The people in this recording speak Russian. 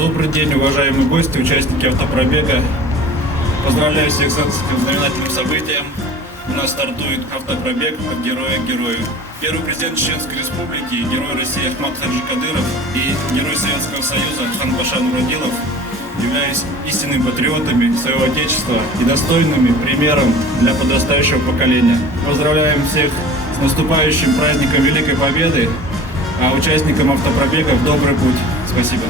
Добрый день, уважаемые гости, участники автопробега. Поздравляю всех с этим знаменательным событием. У нас стартует автопробег от героя к герою. Первый президент Чеченской Республики, герой России Ахмад Хаджи Кадыров и герой Советского Союза Хан-Паша Нуродилов, являясь истинными патриотами своего Отечества и достойными примером для подрастающего поколения. Поздравляем всех с наступающим праздником Великой Победы, а участникам автопробегов добрый путь. Спасибо.